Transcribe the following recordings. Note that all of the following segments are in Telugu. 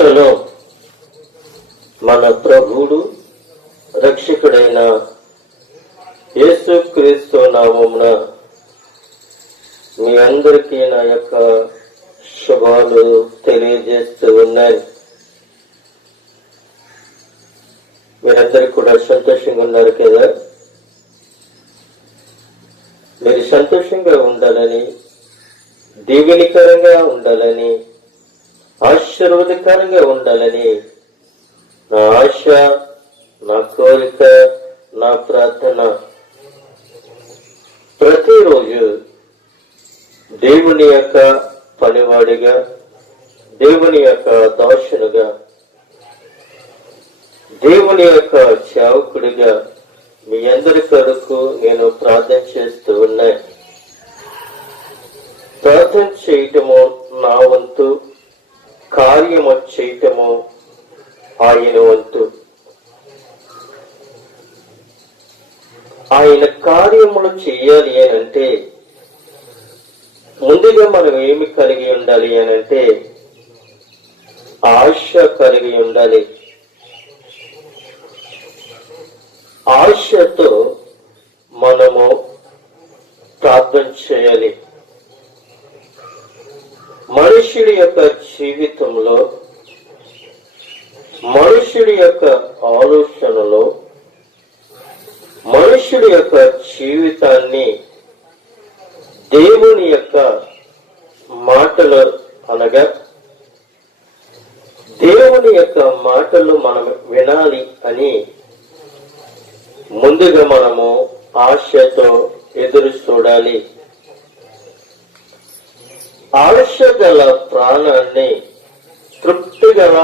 షలోం. మన ప్రభువుడు రక్షకుడైన యేసుక్రీస్తు నామమున మీ అందరికీ నా యొక్క శుభాలు తెలియజేస్తూ ఉన్నాయి. మీరందరూ కూడా సంతోషంగా ఉన్నారు కదా? మీరు సంతోషంగా ఉండాలని, దీవెనికరంగా ఉండాలని, ఆశీర్వాదకరంగా ఉండాలని నా ఆశ, నా కోరిక, నా ప్రార్థన. ప్రతిరోజు దేవుని యొక్క పనివాడిగా, దేవుని యొక్క దాసునుగా, దేవుని యొక్క సేవకుడిగా మీ అందరి కొరకు నేను ప్రార్థన చేస్తూ ఉన్నాయి. ప్రార్థన చేయటము నా వంతు, కార్యము చేయటము ఆయన వంతు. ఆయన కార్యములు చెయ్యాలి అనంటే ముందుగా మనం ఏమి కలిగి ఉండాలి అనంటే ఆశ కలిగి ఉండాలి. ఆశతో మనము ప్రార్థన చేయాలి. మనుష్యుడి యొక్క జీవితంలో, మనుష్యుడి యొక్క ఆలోచనలో, మనుష్యుడి యొక్క జీవితాన్ని దేవుని యొక్క మాటలు అనగా దేవుని యొక్క మాటలు మనం వినాలి అని ముందుగా మనము ఆశతో ఎదురు చూడాలి. ఆశ గల ప్రాణాన్ని తృప్తిగల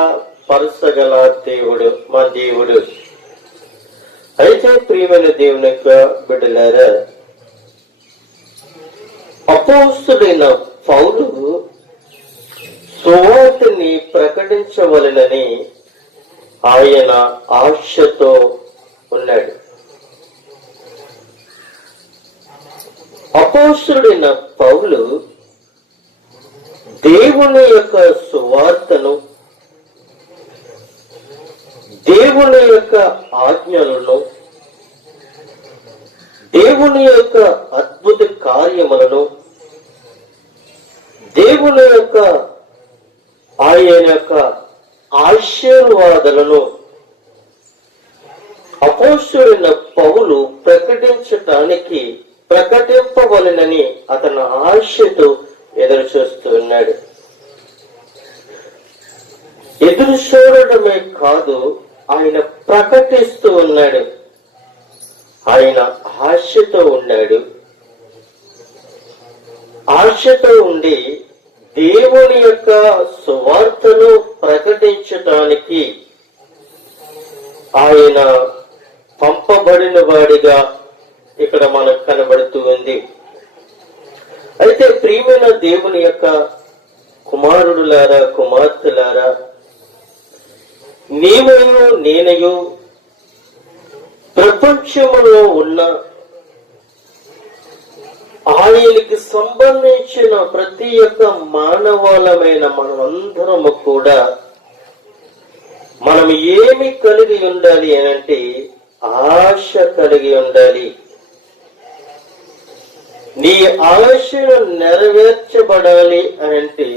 పరచగల దేవుడు మా దేవుడు. అయితే ప్రియమైన దేవుని యొక్క బిడ్డలారా, అపోస్తుడైన పౌలు సువార్తని ప్రకటించవలెనని ఆయన ఆశతో ఉన్నాడు. అపోస్తుడైన పౌలు దేవుని యొక్క సువార్తను, దేవుని యొక్క ఆజ్ఞలను, దేవుని యొక్క అద్భుత కార్యములను, దేవుని యొక్క ఆయన యొక్క ఆశీర్వాదాలను అపోస్తుడైన పౌలు ప్రకటింపవలెనని అతను ఆశతో ఎదురు చూస్తూ ఉన్నాడు. ఎదురు చూడడమే కాదు, ఆయన ప్రకటిస్తూ ఉన్నాడు. ఆయన ఆశతో ఉన్నాడు. ఆశతో ఉండి దేవుని యొక్క సువార్తను ప్రకటించటానికి ఆయన పంపబడిన వాడిగా ఇక్కడ మనకు కనబడుతూ ఉంది. అయితే ప్రియమైన దేవుని యొక్క కుమారుడులారా, కుమార్తెలారా, నీవయో నేనయో ప్రపంచములో ఉన్న ఆయనకి సంబంధించిన ప్రతి ఒక్క మానవాళమైన మనమందరము కూడా మనం ఏమి కలిగి ఉండాలి అనంటే ఆశ కలిగి ఉండాలి. నీ ఆశను నెరవేర్చబడాలి అనంటే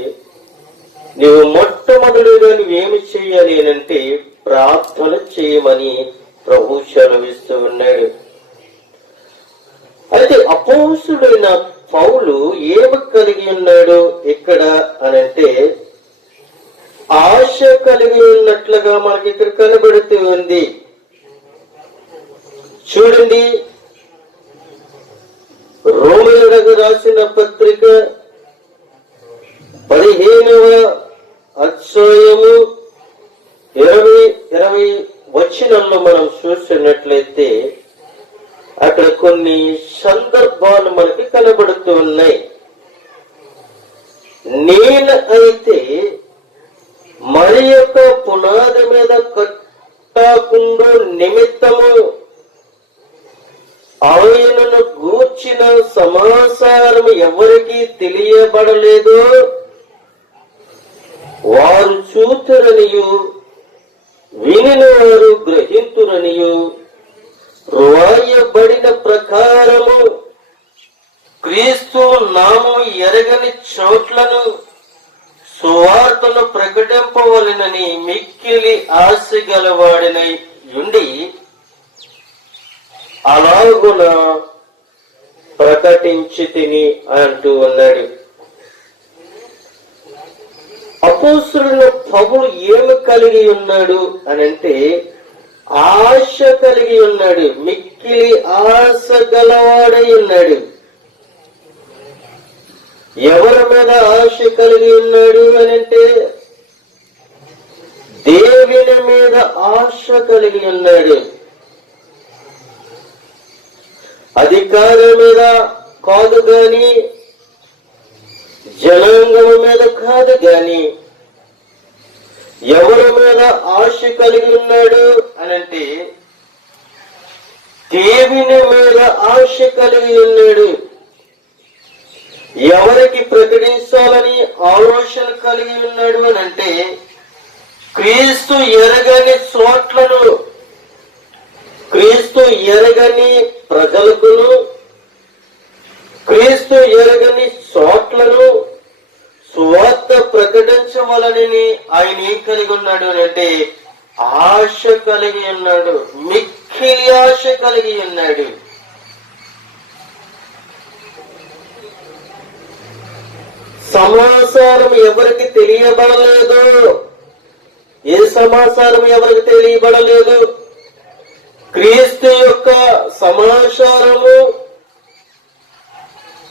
నీవు మొట్టమొదటిగా నువ్వేమి చేయాలి అనంటే ప్రార్థన చేయమని ప్రభు సెలవిస్తూ ఉన్నాడు. అయితే అపోస్తుడైన పౌలు ఏమి కలిగి ఉన్నాడు ఇక్కడ అనంటే ఆశ కలిగి ఉన్నట్లుగా మనకి ఇక్కడ కనబడుతూ ఉంది. చూడండి, రోమీయులకు రాసిన పత్రిక 15వ అధ్యాయము 20 వచనంలో మనం చూసినట్లయితే అక్కడ కొన్ని సందర్భాలు మనకి కనబడుతూ ఉన్నాయి. నేను అయితే మరి యొక్క పునాది మీద కట్టకుండా నిమిత్తము ఆయనను గూర్చిన సమాచారం ఎవరికి తెలియబడలేదు, వారు చూతురనియు వినిన వారు గ్రహింతురనియు రాయబడిన ప్రకారము క్రీస్తు నామం ఎరగని చోట్లను సువార్తను ప్రకటింపవలెనని మిక్కిలి ఆశ గలవాడినై ఉండి అలాగున ప్రకటించి తిని అంటూ ఉన్నాడు. అపోస్తలుడైన పౌలు ఏమి కలిగి ఉన్నాడు అనంటే ఆశ కలిగి ఉన్నాడు. మిక్కిలి ఆశ గలవాడై ఉన్నాడు. ఎవరి మీద ఆశ కలిగి ఉన్నాడు అనంటే దేవుని మీద ఆశ కలిగి ఉన్నాడు. అధికారం మీద కాదు గాని, జనాంగం మీద కాదు గాని, ఎవరి మీద ఆశ కలిగి ఉన్నాడు అనంటే దేవుని మీద ఆశ కలిగి ఉన్నాడు. ఎవరికి ప్రకటించాలని ఆలోచన కలిగి ఉన్నాడు అనంటే క్రీస్తు ఎరగని చోట్లను, క్రీస్తు ఎరగని ప్రజలకును, క్రీస్తు ఎరగని చోట్లను సువార్త ప్రకటించవలనని ఆయన ఏం కలిగి ఉన్నాడు అంటే ఆశ కలిగి ఉన్నాడు. మిక్కిలి ఆశ కలిగి ఉన్నాడు. సమాచారం ఎవరికి తెలియబడలేదు. ఏ సమాచారం ఎవరికి తెలియబడలేదు? క్రీస్తు యొక్క సమాచారము,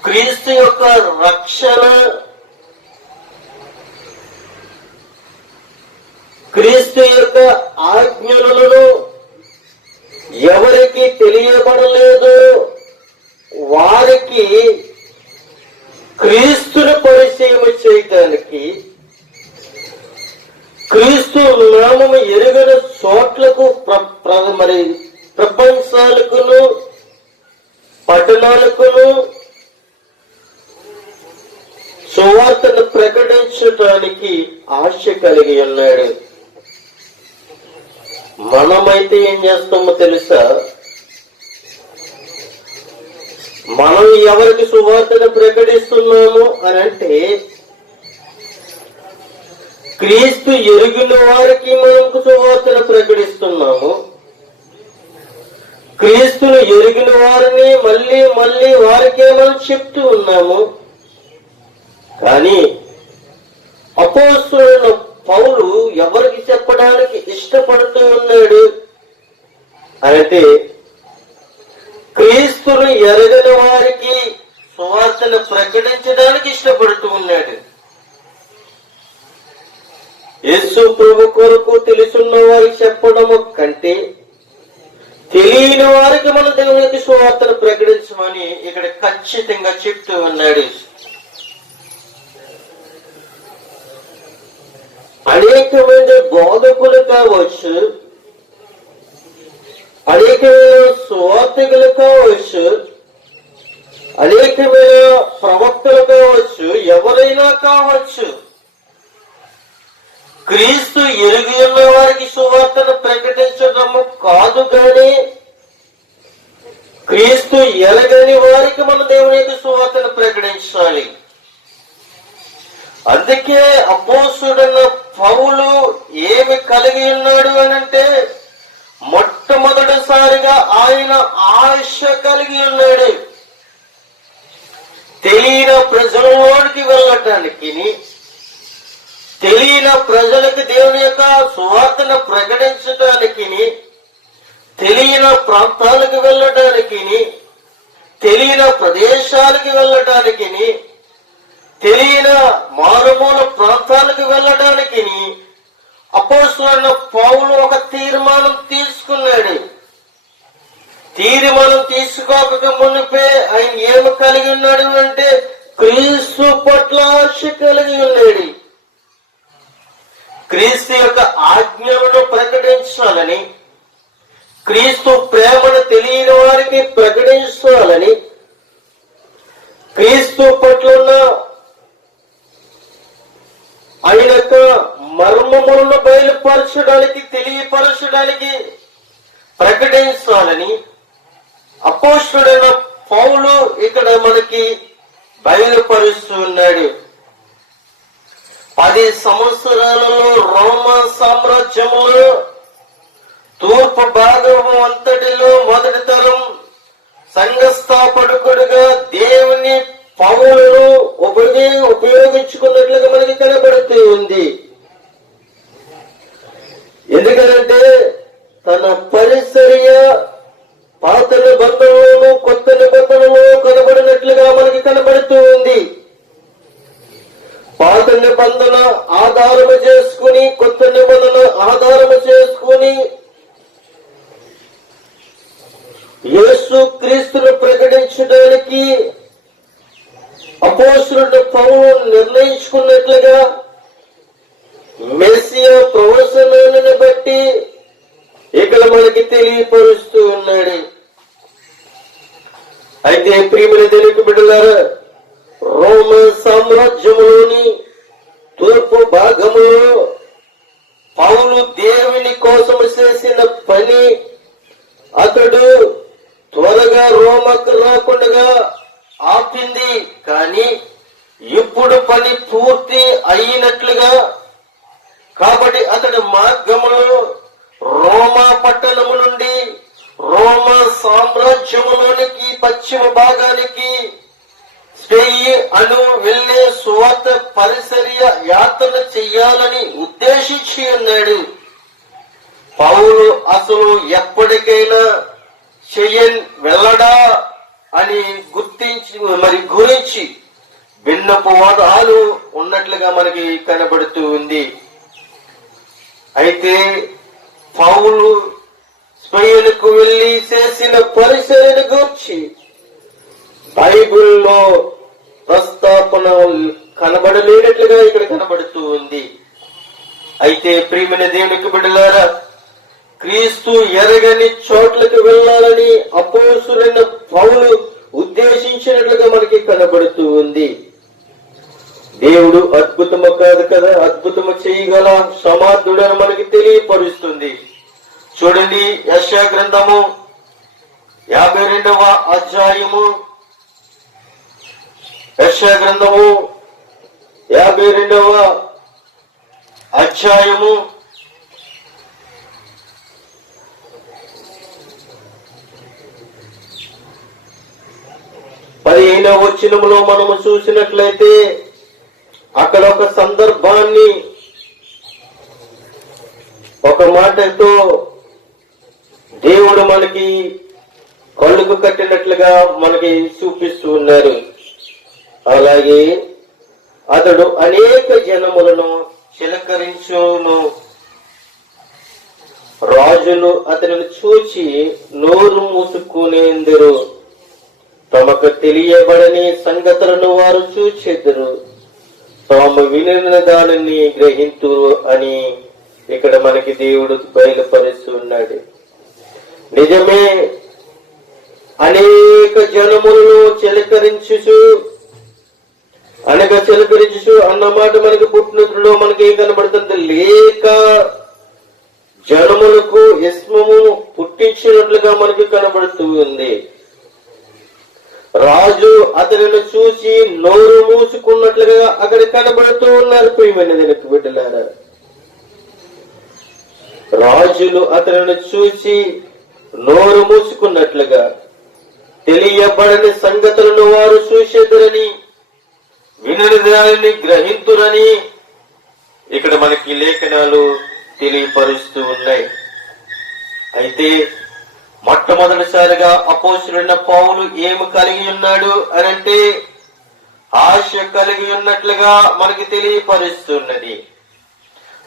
క్రీస్తు యొక్క రక్షణ, క్రీస్తు యొక్క ఆజ్ఞలను ఎవరికి తెలియబడలేదు. వారికి క్రీస్తును పరిచయం చేయటానికి, క్రీస్తు నామము ఎరుగని చోట్లకు మరి ప్రపంచాలకును పట్టణాలకును సువార్తను ప్రకటించడానికి ఆశ కలిగి ఉన్నాడు. మనమైతే ఏం చేస్తామో తెలుసా? మనం ఎవరికి సువార్తను ప్రకటిస్తున్నాము అని అంటే క్రీస్తు ఎరిగిన వారికి మనకు సువార్తను ప్రకటిస్తున్నాము. క్రీస్తును ఎరిగిన వారిని మళ్ళీ మళ్ళీ వారికే మనం చెప్తూ ఉన్నాము. కానీ అపోస్తలుడైన పౌలు ఎవరికి చెప్పడానికి ఇష్టపడుతూ ఉన్నాడు అంటే క్రీస్తును ఎరగని వారికి సువార్తను ప్రకటించడానికి ఇష్టపడుతూ ఉన్నాడు. యేసు ప్రభు కొరకు తెలుసున్న వారికి చెప్పడము కంటే తెలియని వారికి మన దేవునికి సువార్తను ప్రకటించమని ఇక్కడ ఖచ్చితంగా చెప్తూ ఉన్నాడు. అనేక మంది బోధకులు కావచ్చు, అనేకమైన సువార్తికులు కావచ్చు, అనేకమైన ప్రవక్తలు కావచ్చు, ఎవరైనా కావచ్చు, క్రీస్తు ఎరిగి ఉన్న వారికి సువార్తను ప్రకటించడము కాదు గాని క్రీస్తు ఎరగని వారికి మన దేవునికి సువార్తను ప్రకటించాలి. అందుకే అపోస్తలుడైన పౌలు ఏమి కలిగి ఉన్నాడు అనంటే మొట్టమొదటిసారిగా ఆయన ఆశ కలిగి ఉన్నాడు. తెలియని ప్రజలలోనికి వెళ్ళటానికి, తెలియని ప్రజలకు దేవుని యొక్క సువార్తను ప్రకటించడానికి, తెలియని ప్రాంతాలకు వెళ్ళడానికి, తెలియని ప్రదేశాలకు వెళ్ళడానికి, తెలియని మారుమూల ప్రాంతాలకు వెళ్ళడానికి అపోస్తలుడైన పౌలు ఒక తీర్మానం తీసుకున్నాడు. తీర్మానం తీసుకోక మునిపే ఆయన ఏమి కలిగి ఉన్నాడు అంటే క్రీస్తు పట్ల ఆశ కలిగి ఉన్నాడు. క్రీస్తు యొక్క ఆజ్ఞలను ప్రకటించాలని, క్రీస్తు ప్రేమను తెలియని వారికి ప్రకటించాలని, క్రీస్తు పట్ల ఉన్న ఆయన యొక్క మర్మములను బయలుపరచడానికి, తెలియపరచడానికి, ప్రకటించాలని అపోస్తలుడైన పౌలు ఇక్కడ మనకి బయలుపరుస్తూ ఉన్నాడు. 10 సంవత్సరాలలో రోమా సామ్రాజ్యంలో తూర్పు భాగం అంతటిలో మొదటి తరం సంఘ స్థాపకుడుగా దేవుని పౌలును ఉపయోగించుకున్నట్లుగా మనకి కనబడుతూ ఉంది. ఎందుకంటే తన పరిసర్య పాత నిబంధనలోను కొత్త నిబంధనలో కనబడినట్లుగా మనకి కనబడుతూ ఉంది. పాత నిబంధన ఆధారము చేసుకుని, కొత్త నిబంధన ఆధారము చేసుకుని యేసు క్రీస్తును ప్రకటించడానికి అపోస్తలుడైన పౌలు నిర్ణయించుకున్నట్లుగా మెస్సియా ప్రవచనాలను బట్టి ఇక్కడ మనకి తెలియపరుస్తూ ఉన్నాడు. అయితే ప్రియమైన దేవుని బిడ్డలారా, రోమన్ సామ్రాజ్యంలోని తూర్పు భాగములో పౌలు దేవుని కోసం చేసిన పని, అతడు త్వరగా రోమకు రాకుండా ఆపింది. కానీ ఇప్పుడు పని పూర్తి అయినట్లుగా, కాబట్టి అతడు మార్గములో రోమా పట్టణము నుండి రోమా సామ్రాజ్యములోనికి పశ్చిమ భాగానికి స్పెయిన్ వెళ్లే సువార్త పరిసర్య యాత్ర చెయ్యాలని ఉద్దేశించి ఉన్నాడు. పౌలు అసలు ఎప్పటికైనా వెళ్ళడా అని గురించి భిన్నపు వాదాలు ఉన్నట్లుగా మనకి కనబడుతూ ఉంది. అయితే పౌలు స్పెయిన్కు వెళ్లి చేసిన పరిచర్యను గురించి బైబిల్లో ప్రస్తాపన కనబడలేనట్లుగా ఇక్కడ కనబడుతూ ఉంది. అయితే ప్రియమైన దేవునికి బిడ్డలారా, క్రీస్తు ఎరగని చోట్లకు వెళ్లాలని అపోస్తలుడైన పౌలు ఉద్దేశించినట్లుగా మనకి కనబడుతూ ఉంది. దేవుడు అద్భుతము కాదు కదా, అద్భుతము చేయగల సమర్థుడని మనకి తెలియపరుస్తుంది. చూడండి, యెషయా గ్రంథము 52వ అధ్యాయము, యెషయా గ్రంథము 52వ అధ్యాయము 15వ వచనములో మనము చూసినట్లయితే అక్కడ ఒక సందర్భాన్ని ఒక మాటతో దేవుడు మనకి కళ్ళకు కట్టినట్లుగా మనకి చూపిస్తూ ఉన్నారు. అలాగే అతడు అనేక జనములను చిలకరించును, రాజులు అతనిని చూచి నోరు మూసుకునేందరు, తమకు తెలియబడని సంగతులను వారు చూచెదరు, తాము వినిన దానిని గ్రహింతురు అని ఇక్కడ మనకి దేవుడు బయలుపరుస్తున్నాడు. నిజమే, అనేక జనములను చిలకరించుచు అన్నమాట మనకి పుట్టినలో మనకి ఏం కనబడుతుంది? లేక జనములకు ఇస్మము పుట్టించినట్లుగా మనకి కనబడుతూ ఉంది. రాజు అతనిని చూసి నోరు మూసుకున్నట్లుగా అక్కడ కనబడుతూ ఉన్నారు. ప్రియమైన దేవుని బిడ్డలారా, రాజులు అతనిని చూసి నోరు మూసుకున్నట్లుగా, తెలియబడని సంగతులను వారు చూసేదరని, వినని దానిని గ్రహింతురని ఇక్కడ మనకి లేఖనాలు తెలియపరుస్తూ ఉన్నాయి. అయితే మొట్టమొదటిసారిగా అపోస్తలుడైన పౌలు ఏమి కలిగి ఉన్నాడు అనంటే ఆశ కలిగి ఉన్నట్లుగా మనకి తెలియపరుస్తున్నది.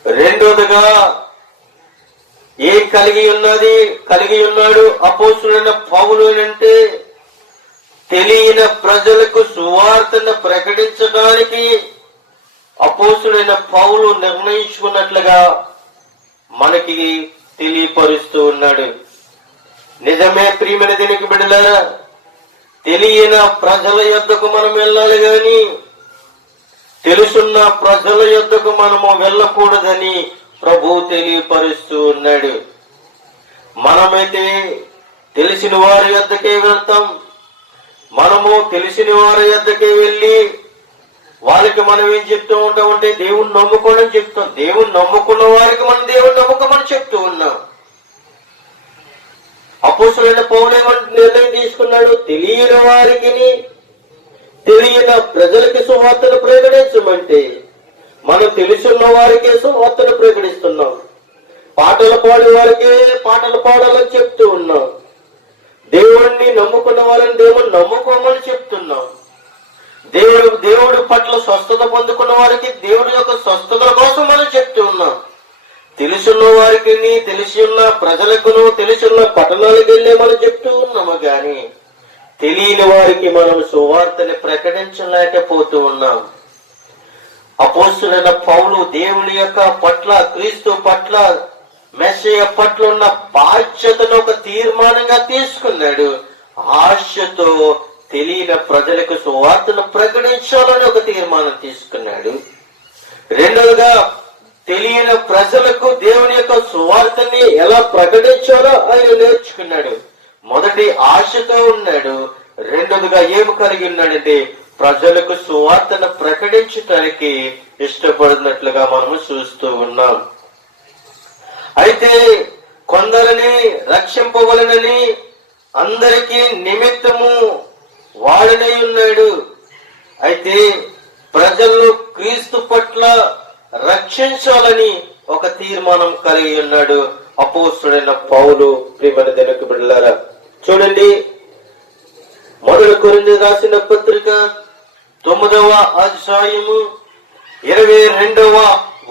రెండోదిగా ఏం కలిగి ఉన్నాడు అపోస్తలుడైన పౌలు అంటే తెలియని ప్రజలకు సువార్తను ప్రకటించడానికి అపోస్తలుడైన పౌలు నిర్ణయించుకున్నట్లుగా మనకి తెలియపరుస్తూ ఉన్నాడు. నిజమే ప్రియమైన దేవుని బిడ్డలారా, తెలియని ప్రజల యొద్దకు మనం వెళ్ళాలి గాని తెలుసున్న ప్రజల యొద్దకు మనము వెళ్ళకూడదని ప్రభు తెలియపరుస్తూ ఉన్నాడు. మనమైతే తెలిసిన వారి యొద్దకే వెళ్తాం. మనము తెలిసిన వారి యొద్దకే వెళ్ళి వారికి మనం ఏం చెప్తూ ఉంటామంటే దేవుణ్ణి నమ్ముకోవడం చెప్తాం. దేవుణ్ణి నమ్ముకున్న వారికి మనం దేవుణ్ణి నమ్ముకోమని చెప్తూ ఉన్నాం. అపోస్తలుడైన పౌలు ఏమంటే నిర్ణయం తీసుకున్నాడు, తెలియని వారికి తెలియని ప్రజలకి సువార్తను ప్రకటించమంటే మనం తెలుసున్న వారికే సువార్తను ప్రకటిస్తున్నాం. పాటలు పాడే వారికే పాటలు పాడాలని చెప్తూ ఉన్నాం. దేవుణ్ణి నమ్ముకున్న వారిని దేవుణ్ణి నమ్ముకోమని చెప్తున్నాం. దేవుడి పట్ల స్వస్థత పొందుకున్న వారికి దేవుడి యొక్క స్వస్థతల కోసం మనం చెప్తూ ఉన్నాం. తెలుసున్న వారికి, తెలిసి ఉన్న ప్రజలకును, తెలిసి ఉన్న పట్టణాలకు వెళ్ళే మనం చెప్తూ ఉన్నాము. గాని తెలియని వారికి మనం సువార్తని ప్రకటించలేకపోతూ ఉన్నాం. అపోస్తలుడైన పౌలు దేవుని యొక్క పట్ల, క్రీస్తు పట్ల, మెస్సయ్య పట్ల ఉన్న బాధ్యతను ఒక తీర్మానంగా తీసుకున్నాడు. ఆశతో తెలియని ప్రజలకు సువార్తను ప్రకటించాలని ఒక తీర్మానం తీసుకున్నాడు. రెండవగా తెలియని ప్రజలకు దేవుని యొక్క సువార్తని ఎలా ప్రకటించాలో ఆయన నేర్చుకున్నాడు. మొదటి ఆశతో ఉన్నాడు. రెండవదిగా ఏమి కలిగి ఉన్నాడంటే ప్రజలకు సువార్తను ప్రకటించడానికి ఇష్టపడినట్లుగా మనము చూస్తూ ఉన్నాం. అయితే కొందరిని రక్షింపవలనని అందరికీ నిమిత్తము వాడనై ఉన్నాడు. అయితే ప్రజలను క్రీస్తు పట్ల రక్షించాలని ఒక తీర్మానం కలిగి ఉన్నాడు అపోస్తలుడైన పౌలు. ప్రియమైన దేవుని బిడ్డలారా, చూడండి, మొదటి కొరింథీ రాసిన పత్రిక 9వ అధ్యాయము 22వ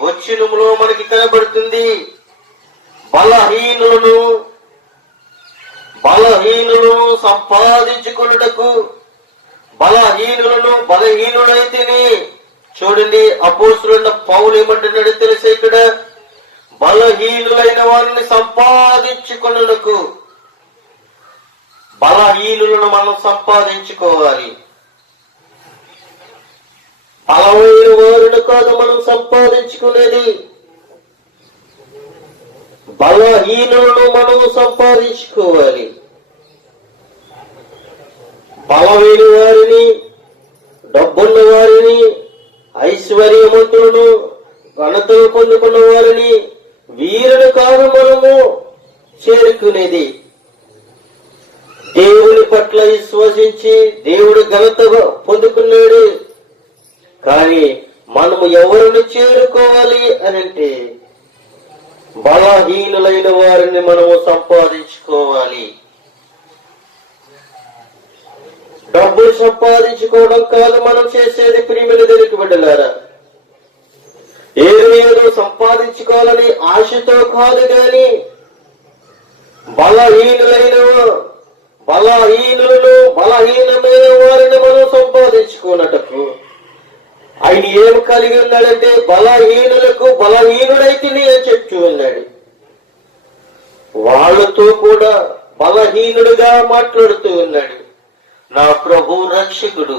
వచనములో మనకి కనబడుతుంది, బలహీనులను సంపాదించుకొనుటకు బలహీనుడైతేనే. చూడండి, అపోస్తలుడైన పౌలు ఏమంటున్నాడు తెలుసా? ఇక్కడ బలహీనులైన వారిని సంపాదించుకొనుటకు. బలహీనులను మనం సంపాదించుకోవాలి. బలమైన వారిని కాదు మనం సంపాదించుకునేది, బలహీనులను మనము సంపాదించుకోవాలి. బలమైన వారిని, డబ్బున్న వారిని, ఐశ్వర్యవంతులను, ఘనతలు పొందుకున్న వారిని, వీరిని కాదు మనము చేరుకునేది. దేవుని పట్ల విశ్వసించి దేవుడు ఘనత పొందుకున్నాడు. కానీ మనము ఎవరిని చేరుకోవాలి అనంటే బలహీనులైన వారిని మనము సంపాదించుకోవాలి. డబ్బులు సంపాదించుకోవడం కాదు మనం చేసేది. ప్రియమైన దేవుని బిడ్డలారా, ఏదో సంపాదించుకోవాలని ఆశతో కాదు, గాని బలహీనమైన వారిని మనం సంపాదించుకున్నటకు ఆయన ఏం కలిగి ఉన్నాడంటే బలహీనులకు బలహీనుడైతేనే అని చెప్తూ ఉన్నాడు. వాళ్ళతో కూడా బలహీనుడిగా మాట్లాడుతూ ఉన్నాడు. నా ప్రభు రక్షకుడు,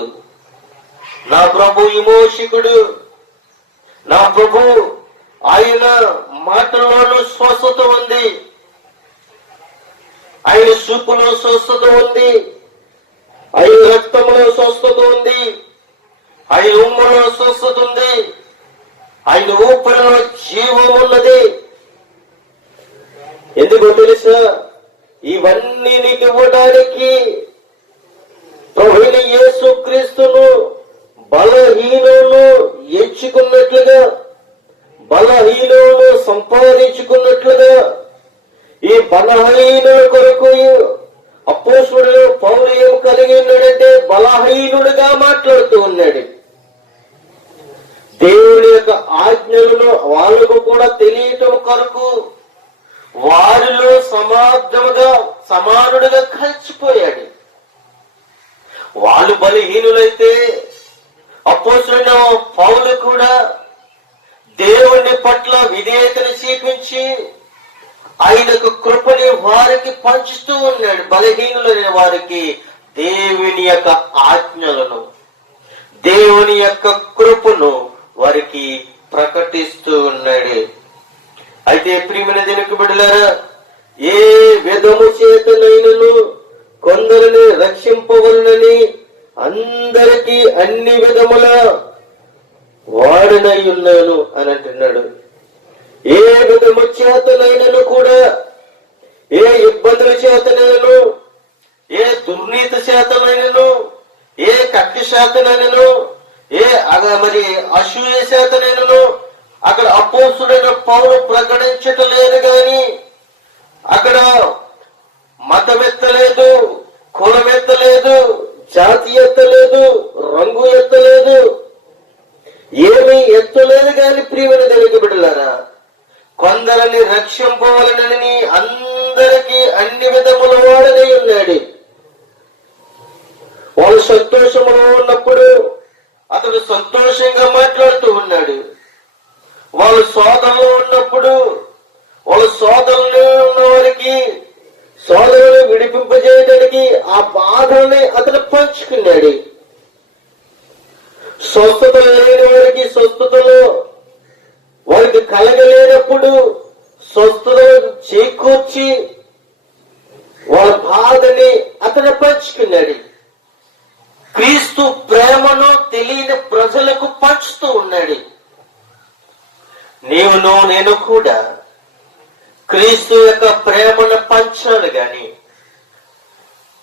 నా ప్రభు విమోచకుడు, నా ప్రభు ఆయన మాటల్లోనూ స్వస్థత ఉంది, ఆయన చూపులో స్వస్థత ఉంది, ఆయన రక్తంలో స్వస్థత ఉంది, ఆయన ఉమ్మలో స్వస్థత ఉంది, ఆయన ఊపిరిలో జీవం ఉన్నది. ఎందుకో తెలుసా? ఇవన్నీ నీకు ఇవ్వడానికి ప్రభువైన యేసుక్రీస్తును బలహీనులను ఎంచుకున్నట్లుగా, బలహీనులను సంపాదించుకున్నట్లుగా ఈ బలహీనుల కొరకు అపోస్తలుడు పౌలు ఏం కలిగి ఉన్నాడంటే బలహీనుడిగా మాట్లాడుతూ ఉన్నాడు. దేవుని యొక్క ఆజ్ఞలను వాళ్ళకు కూడా తెలియటం కొరకు వారిలో సమానుడిగా కలిసిపోయాడు. వాళ్ళు బలహీనులైతే అపోస్తలుడైన పౌలు కూడా దేవుని పట్ల విధేయతను చూపించి ఆయనకు కృపని వారికి పంచుతూ ఉన్నాడు. బలహీనులైన వారికి దేవుని యొక్క ఆజ్ఞలను, దేవుని యొక్క కృపను వారికి ప్రకటిస్తూ ఉన్నాడు. అయితే ప్రియమైన దేవుని బిడ్డలారా, ఏ విధము చేతనైనను కొందరిని రక్షింపవలనని అందరికీ అన్ని విధముల వాడనై ఉన్నాను అని అంటున్నాడు. ఏ విధము చేతనైనను కూడా, ఏ ఇబ్బందుల చేతనైనను, ఏ దుర్నీతి చేతనైనను, ఏ కక్ష చేతనైనను, ఏ మరి అసూయ చేతనైనను అక్కడ అపోస్తుడైన పౌలు ప్రకటించటం లేదు. గాని అక్కడ మతం ఎత్తలేదు, కులం ఎత్తలేదు, జాతి ఎత్తలేదు, రంగు ఎత్తలేదు, ఏమీ ఎత్తలేదు. గాని ప్రియమైన దేవుని బిడ్డలారా, కొందరిని రక్షింపవలనని అందరికీ అన్ని విధముల వాడనే ఉన్నాడు. వాళ్ళు సంతోషంలో ఉన్నప్పుడు అతడు సంతోషంగా మాట్లాడుతూ ఉన్నాడు. వాళ్ళు సోదరులు ఉన్నప్పుడు వాళ్ళ సోదరులు ఉన్న వారికి సోదరులు విడిపింపజేయడానికి ఆ బాధల్ని అతను పంచుకున్నాడు. స్వస్థతలు లేని వారికి స్వస్థతలు వారికి కలగలేనప్పుడు స్వస్థతలు చేకూర్చి వాళ్ళ బాధని అతను పంచుకున్నాడు. క్రీస్తు ప్రేమను తెలియని ప్రజలకు పంచుతూ ఉన్నాడు. నీవును నేను కూడా క్రీస్తు యొక్క ప్రేమను పంచాలి గాని,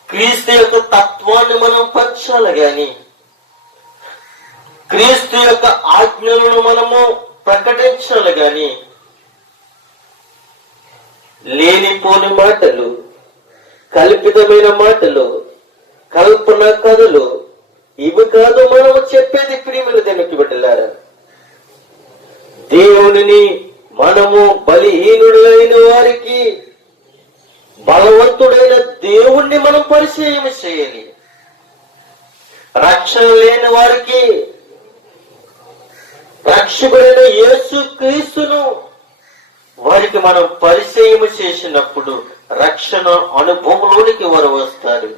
క్రీస్తు యొక్క తత్వాన్ని మనం పంచాలి గాని, క్రీస్తు యొక్క ఆజ్ఞలను మనము ప్రకటించాలి గాని, లేనిపోని మాటలు, కల్పితమైన మాటలు, కల్పన కథలు ఇవి కాదు మనము చెప్పేది. ప్రియమైన దేవునికి బిడ్డలారా, దేవునిని మనము బలహీనుడైన వారికి బలవంతుడైన దేవుణ్ణి మనం పరిచయం చేయాలి. రక్షణ లేని వారికి రక్షకుడైన యేసు క్రీస్తును వారికి మనం పరిచయం చేసినప్పుడు రక్షణ అనుభవంలోనికి వారు వస్తారు.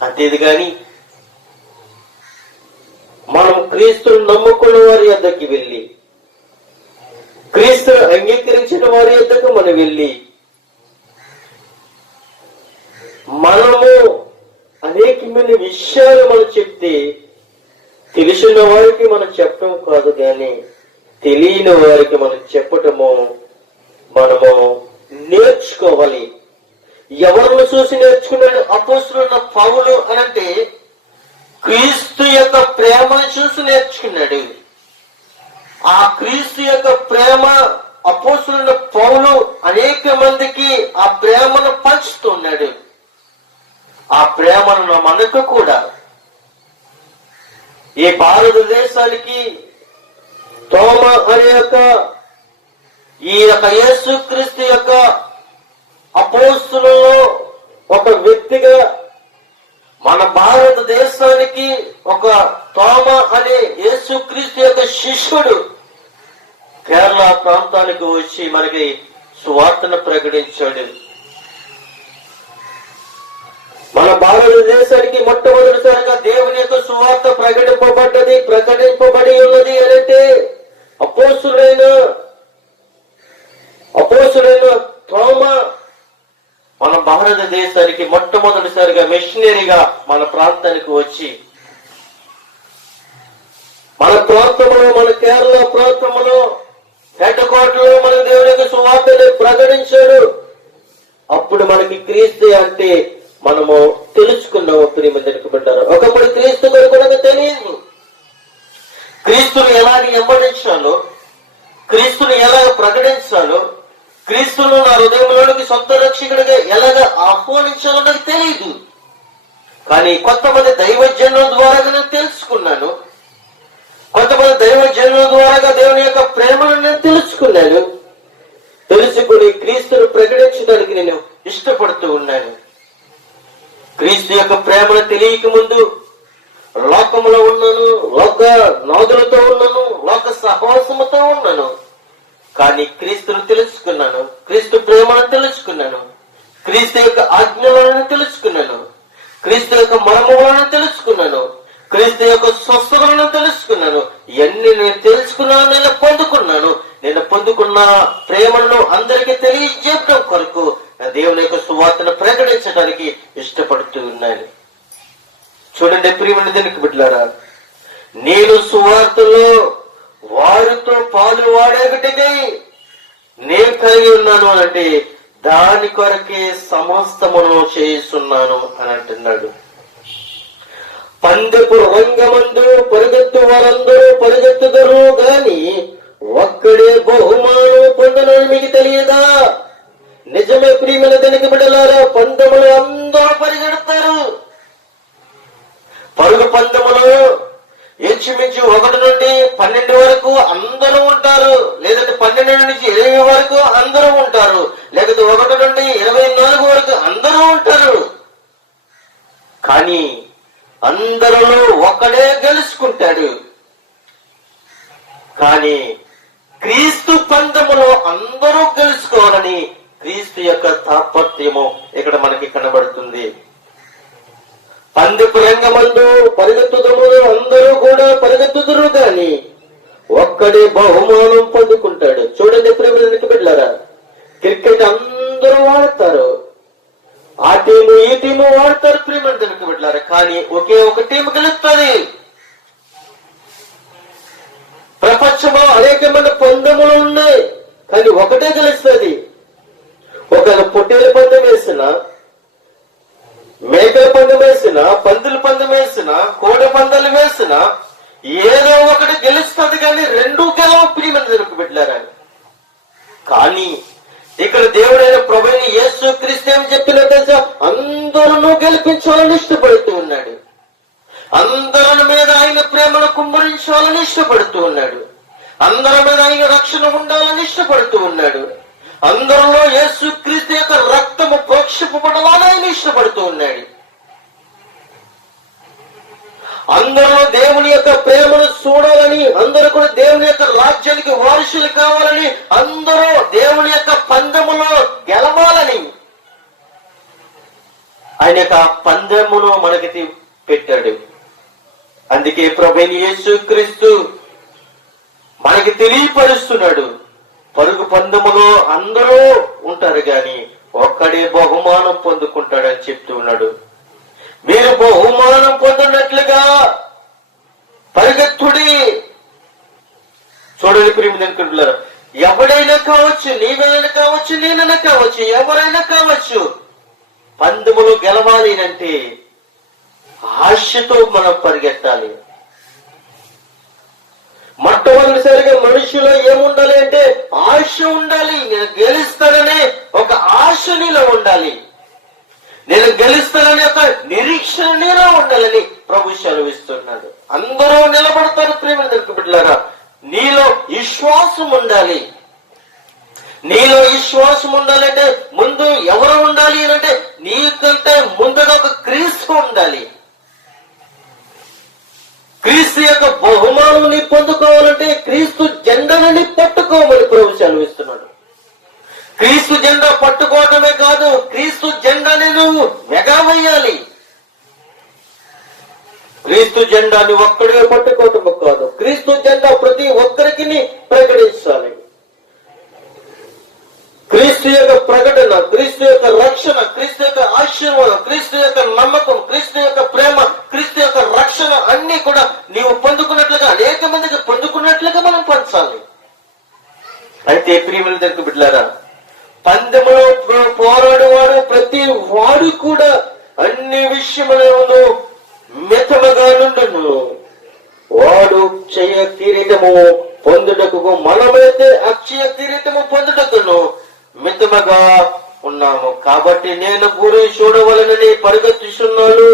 అంతేది గాని మనం క్రీస్తును నమ్ముకున్న వారి యొద్దకు వెళ్ళి, క్రీస్తును అంగీకరించిన వారి యొద్దకు మనం వెళ్ళి మనము అనేకమైన విషయాలు మనం చెప్తే తెలిసిన వారికి మనం చెప్పడం కాదు, కానీ తెలియని వారికి మనం చెప్పటము మనము నేర్చుకోవాలి. ఎవరిని చూసి నేర్చుకున్నాడు అపోస్తలుడైన పౌలు అనంటే క్రీస్తు యొక్క ప్రేమను చూసి నేర్చుకున్నాడు. ఆ క్రీస్తు యొక్క ప్రేమ అపోస్తలుడైన పౌలు అనేక మందికి ఆ ప్రేమను పంచుతున్నాడు. ఆ ప్రేమను మనకు కూడా ఈ భారతదేశానికి తోమ అనే యొక్క ఈ యొక్క యేసు క్రీస్తు యొక్క అపోస్తలులలో ఒక వ్యక్తిగా మన భారతదేశానికి ఒక తోమ అనే యేసు క్రీస్తు యొక్క శిష్యుడు కేరళ ప్రాంతానికి వచ్చి మనకి సువార్తను ప్రకటించాడు. మన భారతదేశానికి మొట్టమొదటిసారిగా దేవుని యొక్క సువార్త ప్రకటింపబడి ఉన్నది అంటే అపోస్తలుడైన తోమ మన భారతదేశానికి మొట్టమొదటిసారిగా మిషనరీగా మన ప్రాంతానికి వచ్చి మన ప్రాంతంలో, మన కేరళ ప్రాంతంలో హెడ్ క్వార్టర్లో మన దేవుని యొక్క సువార్తని ప్రకటించాడు. అప్పుడు మనకి క్రీస్తు అంటే మనము తెలుసుకున్నాము. ప్రియమందరికి బిడ్డారు, ఒకప్పుడు క్రీస్తు కొరకు నాకు తెలియదు. క్రీస్తుని ఎలాగ వెంబడించాలో, క్రీస్తుని ఎలాగ ప్రకటించాలో, క్రీస్తును నా హృదయంలోనికి సొంత రక్షకుడిగా ఎలాగ ఆహ్వానించాలో నాకు తెలియదు. కానీ కొంతమంది దైవజనుల ద్వారా నేను తెలుసుకున్నాను. కొంతమంది దైవజనుల ద్వారా దేవుని యొక్క ప్రేమను నేను తెలుసుకున్నాను. తెలుసుకుని క్రీస్తును ప్రకటించడానికి నేను ఇష్టపడుతూ ఉన్నాను. క్రీస్తు యొక్క ప్రేమను తెలియక ముందు లోకములో ఉన్నాను, లోక నాదులతో ఉన్నాను, లోక సహవాసముతో ఉన్నాను. కానీ క్రీస్తును తెలుసుకున్నాను, క్రీస్తు ప్రేమను తెలుసుకున్నాను, క్రీస్తు యొక్క ఆజ్ఞలను తెలుసుకున్నాను, క్రీస్తు యొక్క మర్మములను తెలుసుకున్నాను, క్రీస్తు యొక్క స్వస్థ తెలుసుకున్నాను, నేను పొందుకున్నాను. నేను పొందుకున్న ప్రేమను అందరికీ తెలియజేయడం కొరకు దేవుని యొక్క సువార్తను ప్రకటించడానికి ఇష్టపడుతూ ఉన్నాను. చూడండి ప్రియమైన దేవునికి బిడ్డలారా, నేను సువార్తలో వారితో పాలు వాడేటకై నేను కలిగి ఉన్నాను అంటే దాని కొరకే సమస్తమును చేస్తున్నాను అని అంటున్నాడు. పందెపు రంగమందు పరిగెత్తు వారందరూ పరిగెత్తుదరు గాని ఒక్కడే బహుమానం పొందనని మీకు తెలియదా? నిజమే ప్రియమైన దానికి బిడ్డలారా, పందెములు అందరూ పరిగెడతారు. పరుగు పందెములు ఇంచుమించు 1 నుండి 12 వరకు అందరూ ఉంటారు, లేదంటే 12 నుంచి 20 వరకు అందరూ ఉంటారు, లేకపోతే 1 నుండి 24 వరకు అందరూ ఉంటారు. కానీ అందరిలో ఒకడే గెలుచుకుంటాడు. కానీ క్రీస్తు పందెములో అందరూ గెలుచుకోవాలని క్రీస్తు యొక్క తాపత్రము ఇక్కడ మనకి కనబడుతుంది. పందెపు రంగమందు పరిగెత్తుదము, అందరూ కూడా పరిగెత్తుదురు గాని ఒక్కడే బహుమానం పొందుకుంటాడు. చూడండి ప్రేమ బిడ్డలారా, క్రికెట్ అందరూ వాడతారు, ఆ టీము ఈ టీము వాడతారు ప్రేమ బిడ్డలారా, కానీ ఒకే ఒక టీం గెలుస్తుంది. ప్రపంచంలో అనేకమైన పందెములు ఉన్నాయి, కానీ ఒకటే గెలుస్తుంది. ఒక పొట్టేల పందెం వేసిన, మేకల పందెం వేసిన, పందుల పందెం వేసిన, కోడి పందాలు వేసిన ఏదో ఒకటి గెలుస్తుంది, కానీ 2 గెలవ ప్రియమైన బిడ్డలారా. కానీ ఇక్కడ దేవుడైన ప్రభువైన యేసు క్రీస్తు ఏం చెప్పినట్టు అందరూ గెలిపించాలని ఇష్టపడుతూ ఉన్నాడు. అందరి మీద ఆయన ప్రేమను కుమ్మరించాలని ఇష్టపడుతూ ఉన్నాడు. అందరి మీద ఆయన రక్షణ ఉండాలని ఇష్టపడుతూ ఉన్నాడు. అందరిలో యేసు క్రీస్తు యొక్క రక్తము ప్రోక్షింపబడాలని ఆయన ఇష్టపడుతూ ఉన్నాడు. అందరిలో దేవుని యొక్క ప్రేమను చూడాలని, అందరూ కూడా దేవుని యొక్క రాజ్యానికి వారసులు కావాలని, అందరూ దేవుని యొక్క పందెములో గెలవాలని ఆయన యొక్క పందెమును మనకి పెట్టాడు. అందుకే ప్రభువైన యేసు క్రీస్తు మనకి తెలియపరుస్తున్నాడు, పరుగు పందెములో అందరూ ఉంటారు గాని ఒక్కడే బహుమానం పొందుకుంటాడని చెప్తూ ఉన్నాడు. మీరు బహుమానం పొందినట్లుగా పరిగెత్తుడి. చూడండి ప్రియమిత్రులారా, ఎవడైనా కావచ్చు, నీవైనా కావచ్చు, నేనైనా కావచ్చు, ఎవరైనా కావచ్చు, పందెములు గెలవాలి అంటే ఆశతో మనం పరిగెత్తాలి. మొట్టమొదటిసారిగా మనుషులో ఏముండాలి అంటే ఆశ ఉండాలి. నేను గెలుస్తాననే ఒక ఆశ నీలో ఉండాలి, నేను గెలుస్తాననే ఒక నిరీక్షణ నీలో ఉండాలని ప్రభు సెలవిస్తున్నాడు. అందరూ నిలబడతారు ప్రియమైన బిడ్డలారా, నీలో విశ్వాసం ఉండాలి. నీలో విశ్వాసం ఉండాలంటే ముందు ఎవరు ఉండాలి అంటే నీకంటే ముందుగా ఒక క్రీస్తు ఉండాలి. క్రీస్తు యొక్క బహుమానం నీ పొందుకోవాలంటే క్రీస్తు జెండాని పట్టుకోమని ప్రభు సెలవిస్తున్నాడు. క్రీస్తు జెండా పట్టుకోవడమే కాదు, క్రీస్తు జెండాని నువ్వు వెగవేయాలి. క్రీస్తు జెండాని ఒక్కడిగా పట్టుకోవటం కాదు, క్రీస్తు జెండా ప్రతి ఒక్కరికి ప్రకటించాలి. క్రీస్తు యొక్క ప్రకటన, క్రీస్తు యొక్క రక్షణ, క్రీస్తు యొక్క ఆశీర్వాదం, క్రీస్తు యొక్క నమ్మకం, క్రీస్తు యొక్క ప్రేమ, క్రీస్తు యొక్క రక్షణ అన్ని కూడా నీవు పొందుకున్నట్లుగా అనేక మందికి పొందుకున్నట్లుగా మనం పంచాలి. అయితే ప్రియమైన దగ్గర బిడ్డలారా, పందెములో పోరాడువాడు ప్రతి వాడు కూడా అన్ని విషయములను మితముగా నుండును. వాడు క్షయ కిరీటము పొందుటకు, మనమైతే అక్షయ కిరీటము పొందుటకును మితముగా ఉన్నాము. కాబట్టి నేను గురు చూడవలనని పరిగెత్తుచున్నాను,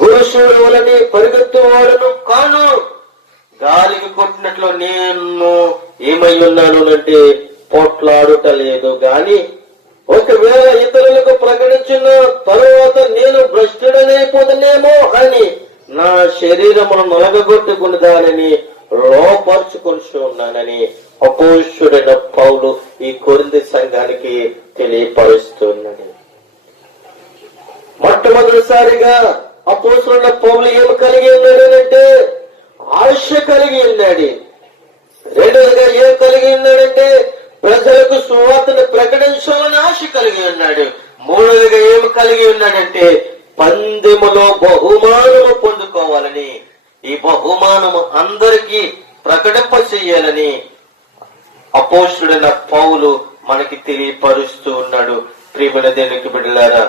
గురు చూడవలని పరిగెత్తువాడును కాను. గాలికి కొట్టినట్లు నేను ఏమై ఉన్నాను అంటే పోట్లాడుట లేదు గాని, ఒకవేళ ఇతరులకు ప్రకటించిన తరువాత నేను భ్రష్టుడనైపోతానేమో అని నా శరీరమును నలగగొట్టుకుని దానిని లోపరుచుకొని ఉన్నానని అపోస్తుడైన పౌలు ఈ కొరింథీ సంఘానికి తెలియపరుస్తున్నాడు. మొట్టమొదటిసారిగా అపోస్తుడైన పౌలు ఏమి కలిగి ఉన్నాడు అంటే ఆశ కలిగి ఉన్నాడు. రెండవదిగా ఏం కలిగి ఉన్నాడంటే ప్రజలకు సువార్తను ప్రకటించాలని ఆశ కలిగి ఉన్నాడు. మూడవదిగా ఏమి కలిగి ఉన్నాడంటే పందెములో బహుమానము పొందుకోవాలని, ఈ బహుమానము అందరికీ ప్రకటింప చెయ్యాలని అపోస్తుడైన పౌలు మనకి తెలియపరుస్తూ ఉన్నాడు. ప్రియమైన దేవునికి బిడ్డలారా,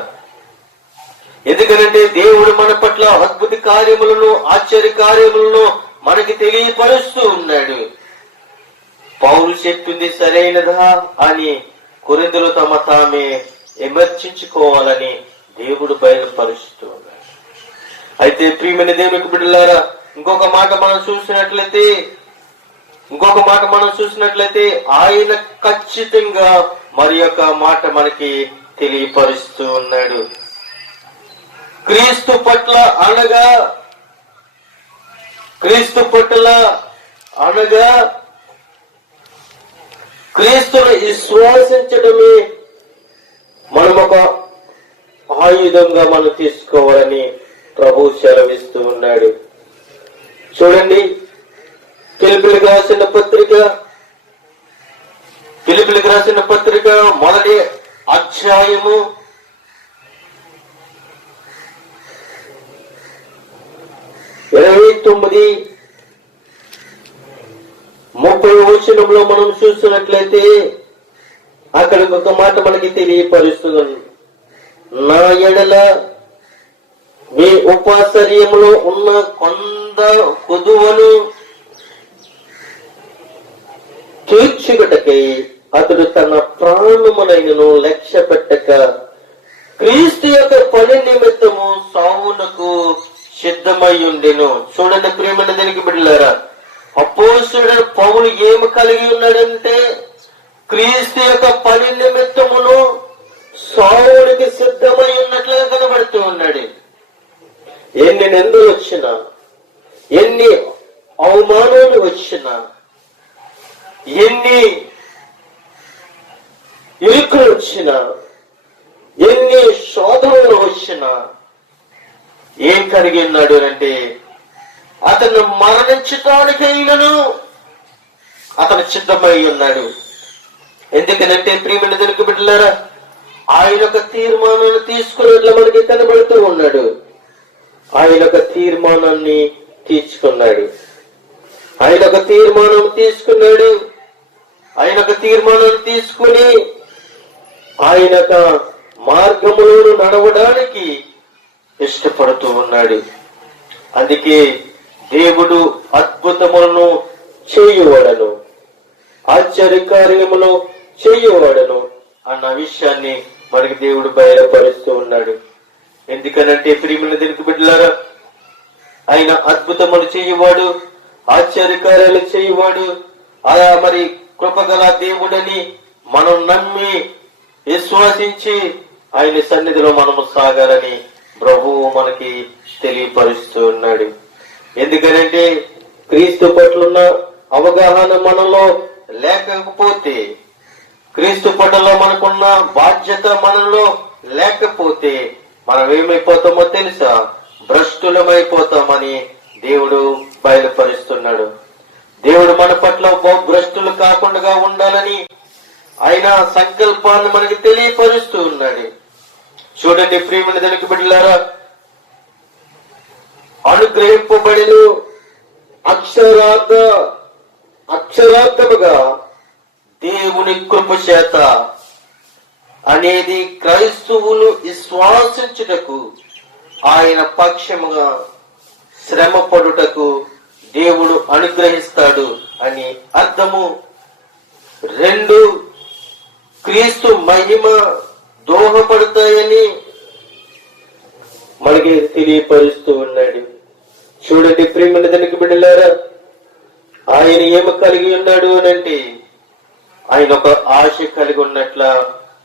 ఎందుకంటే దేవుడు మన పట్ల అద్భుత కార్యములను, ఆశ్చర్య కార్యములను మనకి తెలియపరుస్తూ ఉన్నాడు. పౌలు చెప్పింది సరైనదా అని కొరింథీయులు తమ తామే విమర్శించుకోవాలని దేవుడు బయలుపరుస్తూ ఉన్నాడు. అయితే ప్రియమైన దేవునికి బిడ్డలారా, ఇంకొక మాట మనం చూసినట్లయితే ఆయన ఖచ్చితంగా మరి యొక్క మాట మనకి తెలియపరుస్తూ ఉన్నాడు. క్రీస్తు పట్ల అనగా క్రీస్తును విశ్వాసించడమే మనం ఒక ఆయుధంగా మనం తీసుకోవాలని ప్రభు సెలవిస్తూ ఉన్నాడు. చూడండి, ఫిలిప్పీయులకు రాసిన పత్రిక మొదటి అధ్యాయము 29-30 వచనంలో మనం చూసినట్లయితే అక్కడ ఒక మాట మనకి తెలియపరుస్తుంది. నా ఎడల మీ ఉపాసర్యములో ఉన్న కొంద కొదువను తీర్చుటకై అతడు తన ప్రాణమునైనను లక్ష్య పెట్టక క్రీస్తు యొక్క పని నిమిత్తము సావునకు సిద్ధమై ఉండెను. చూడండి ప్రియమైన దేవునికి బిడ్డలారా, అపోస్తలుడైన పౌలు ఏమి కలిగి ఉన్నాడంటే క్రీస్తు యొక్క పని నిమిత్తమును సావునికి సిద్ధమై ఉన్నట్లుగా కనబడుతూ ఉన్నాడు. ఎన్ని నిందలు వచ్చినా, ఎన్ని అవమానాలు వచ్చినా, ఎన్ని ఇరుకులు వచ్చినా, ఎన్ని శోధనలు వచ్చినా ఏం కలిగి ఉన్నాడు అంటే అతను మరణించడానికైనను అతను సిద్ధమై ఉన్నాడు. ఎందుకనంటే ప్రియమైన దేవునికి బిడ్డలారా, ఆయన ఒక తీర్మానాన్ని తీసుకున్నట్లు మనకి కనబడుతూ ఉన్నాడు. ఆయన ఒక తీర్మానాన్ని తీసుకున్నాడు. ఆయన ఒక తీర్మానాన్ని తీసుకుని ఆయన మార్గములను నడవడానికి ఇష్టపడుతూ ఉన్నాడు. అందుకే దేవుడు అద్భుతములను చేయువాడను, ఆశ్చర్యకార్యములు చేయువాడను అన్న విషయాన్ని మనకి దేవుడు బయలుపరుస్తూ ఉన్నాడు. ఎందుకనంటే ప్రియమైన దేవునికి బిడ్డలారా, ఆయన అద్భుతములు చేయువాడు, ఆశ్చర్యకార్యాలు చేయువాడు, ఆయా మరి కృపగల దేవుడని మనం నమ్మి విశ్వాసించి ఆయన సన్నిధిలో మనము సాగాలని ప్రభువు మనకి తెలియపరుస్తూ ఉన్నాడు. ఎందుకనంటే క్రీస్తు పట్లున్న అవగాహన మనలో లేకపోతే, క్రీస్తు పట్ల మనకున్న బాధ్యత మనలో లేకపోతే మనం ఏమైపోతామో తెలుసా? భ్రష్టులమైపోతామని దేవుడు బయలుపరుస్తున్నాడు. దేవుడు మన పట్ల భ్రష్టులు కాకుండా ఉండాలని ఆయన సంకల్పాన్ని మనకి తెలియపరుస్తూ ఉన్నాడు. చూడండి ప్రియమైన దేవునికి బిడ్డలారా, అనుగ్రహింపబడిన అక్షరార్థముగా దేవుని కృప చేత అనేది క్రైస్తవులు విశ్వాసించుటకు, ఆయన పక్షముగా శ్రమ పడుటకు దేవుడు అనుగ్రహిస్తాడు అని అర్థము. 2, క్రీస్తు మహిమ దోహపడతాయని మనకి తెలియపరుస్తూ ఉన్నాడు. చూడండి ప్రియమైన దేవునికి బిడ్డలారా, ఆయన ఏమి కలిగి ఉన్నాడు అని అంటే ఆయన ఒక ఆశ కలిగి ఉన్నట్ల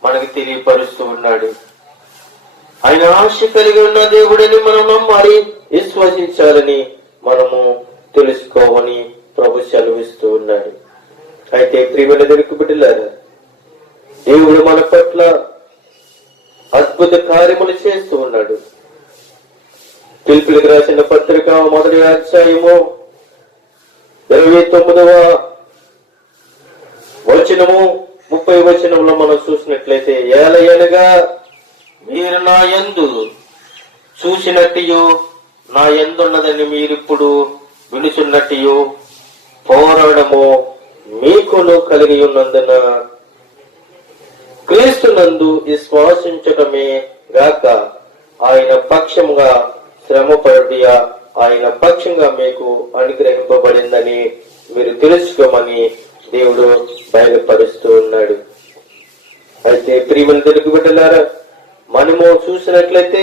మనకి తెలియపరుస్తూ ఉన్నాడు. ఆయన ఆశ కలిగి ఉన్న దేవుడని మనం నమ్మాలి, విశ్వసించాలని మనము తెలుసుకోవని ప్రభు సెలవిస్తూ ఉన్నాడు. అయితే ప్రియమైన దేవునికి బిడ్డలారా, దేవుడు మన పట్ల అద్భుత కార్యములు చేస్తూ ఉన్నాడు. ఫిలిప్పీయులకు రాసిన పత్రిక మొదటి అధ్యాయము 29వ వచనము 30వ వచనంలో మనం చూసినట్లయితే, ఏలయనగా మీరు నా యందు చూసినట్టు నా యందున్నదని మీరిప్పుడు వినుచున్నట్టు పోరాడము మీకును కలిగి ఉన్నందున క్రీస్తునందు విశ్వాసించటమే గాక ఆయన పక్షంగా శ్రమపడుట ఆయన పక్షంగా మీకు అనుగ్రహింపబడిందని మీరు తెలుసుకోమని దేవుడు బయలుపరుస్తూ ఉన్నాడు. అయితే ప్రియమైన తెలుగు బిడ్డలారా, మనము చూసినట్లయితే,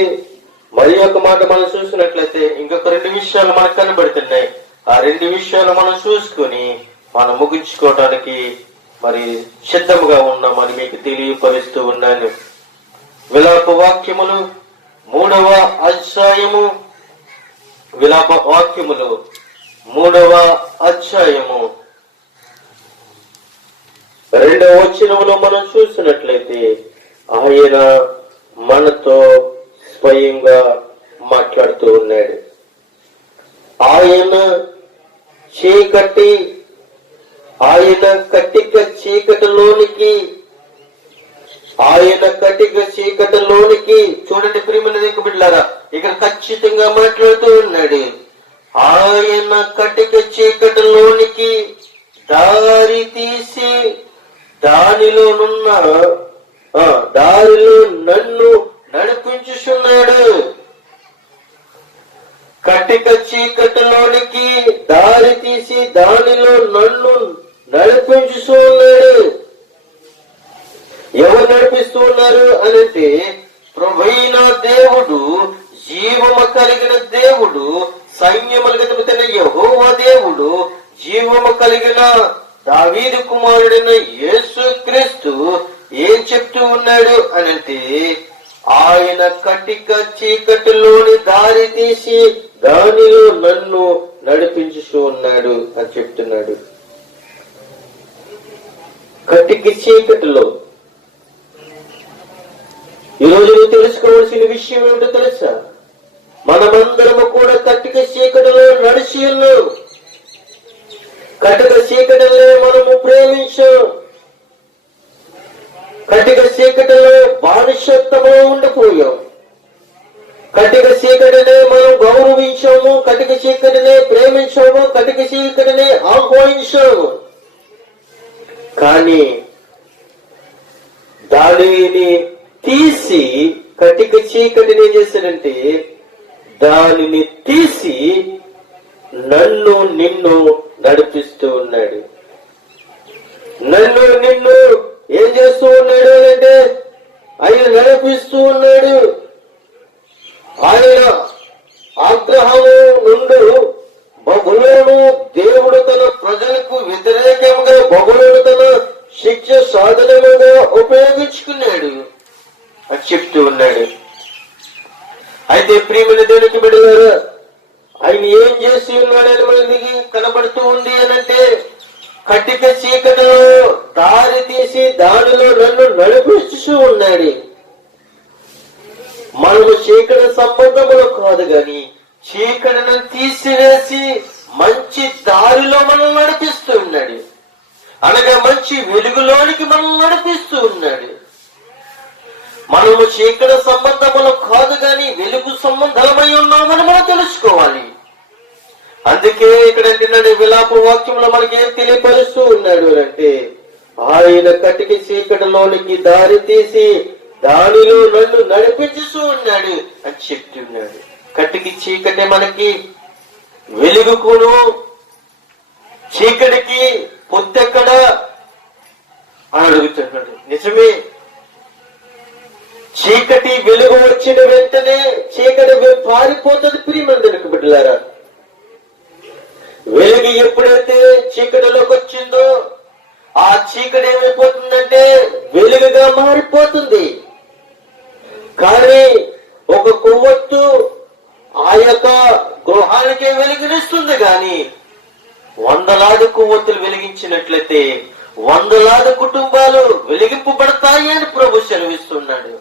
మరి ఒక మాట మనం చూసినట్లయితే ఇంకొక 2 విషయాలు మనకు కనబడుతున్నాయి. ఆ 2 విషయాలు మనం చూసుకొని మనం ముగించుకోవడానికి మరి సిద్ధంగా ఉన్నామని మీకు తెలియపరుస్తూ ఉన్నాను. విలాప వాక్యములు 3వ అధ్యాయము, విలాప వాక్యములు 3వ అధ్యాయము 2వ వచనములో మనం చూసినట్లయితే, ఆయన మనతో స్వయంగా మాట్లాడుతూ ఉన్నాడు. ఆయన కటిక చీకటిలోనికి చూడండి ప్రియమైన దేవుని బిడ్డలారా, ఇక్కడ ఖచ్చితంగా మాట్లాడుతూ ఉన్నాడు. ఆయన కటిక చీకటిలోనికి దారి తీసి దారిలో నన్ను నడిపించుచున్నాడు. కటిక చీకటిలోనికి దారి తీసి దానిలో నన్ను నడిపించుతూ ఉన్నాడు. ఎవరు నడిపిస్తూ ఉన్నారు అనంటే, ప్రభువైన దేవుడు, జీవము కలిగిన దేవుడు, సైన్యములకు అధిపతి యెహోవా దేవుడు, జీవము కలిగిన దావీదు కుమారుడైన యేసు క్రీస్తు ఏం చెప్తూ ఉన్నాడు అనంటే, ఆయన కటిక చీకటిలోని దారి తీసి దానిలో నన్ను నడిపించుతూ ఉన్నాడు అని చెప్తున్నాడు. కటిక చీకటిలో ఈరోజు నువ్వు తెలుసుకోవాల్సిన విషయం ఏమిటో తెలుసా? మనమందరము కూడా కటిక చీకటిలో నడిచి ఉన్నాం. కటిక చీకటిలో మనము ప్రేమించాం. కటిక చీకటిలో బానిసత్వంలో ఉండిపోయాం. కటిక చీకటినే మనం గౌరవించాము, కటిక చీకటినే ప్రేమించాము, కటిక చీకటినే ఆహ్వానించాము. కానీ దానిని తీసి, కటిక చీకటిని ఏం చేశాడంటే దానిని తీసి నిన్ను నడిపిస్తూ ఉన్నాడు. నిన్ను ఏం చేస్తూ ఉన్నాడు అంటే ఆయన నడిపిస్తూ ఉన్నాడు. ఆయన ఆగ్రహము నుండి బబులోను దేవుడు తన ప్రజలకు వ్యతిరేకంగా బబులోను తన శిక్ష సాధనముగా ఉపయోగించుకున్నాడు అని చెప్తూ ఉన్నాడు. అయితే ప్రియమైన దేవునికి బిడ్డలారా, ఆయన ఏం చేసి ఉన్నాడని మనకి కనబడుతూ ఉంది అనంటే, కటిక చీకటిలో దారి తీసి దానిలో నన్ను నడిపిస్తూ ఉన్నాడు. మనము చీకటి సంబంధములు కాదు గాని చీకటిని తీసివేసి మంచి దారిలో మనం నడిపిస్తూ ఉన్నాడు. అనగా మంచి వెలుగులోనికి మనం నడిపిస్తూ ఉన్నాడు. మనము చీకటి సంబంధములు కాదు గాని వెలుగు సంబంధమై ఉన్నామని మనం తెలుసుకోవాలి. అందుకే ఇక్కడ అంటున్నాడు, విలాప వాక్యంలో మనకి ఏం తెలియపరుస్తూ ఉన్నాడు అంటే, ఆయన కటిక చీకటిలోనికి దారి తీసి దానిలో నన్ను నడిపించుతూ ఉన్నాడు అని చెప్తున్నాడు. కటిక చీకటి మనకి వెలుగుకును చీకటికి పొద్దెక్కడ అని అడుగుతున్నాడు. నిజమే, చీకటి వెలుగు వచ్చిన వెంటనే చీకటి పారిపోతుంది. ప్రియమందరికి బిడ్డలారా, వెలుగు ఎప్పుడైతే చీకటిలోకి వచ్చిందో ఆ చీకటి ఏమైపోతుందంటే వెలుగుగా మారిపోతుంది. కానీ ఒక కొవ్వొత్తు ఆ యొక్క గృహానికే వెలుగునిస్తుంది. కానీ వందలాది కొవ్వొత్తులు వెలిగించినట్లయితే వందలాది కుటుంబాలు వెలిగింపబడతాయి అని ప్రభు సెలవిస్తున్నాడు.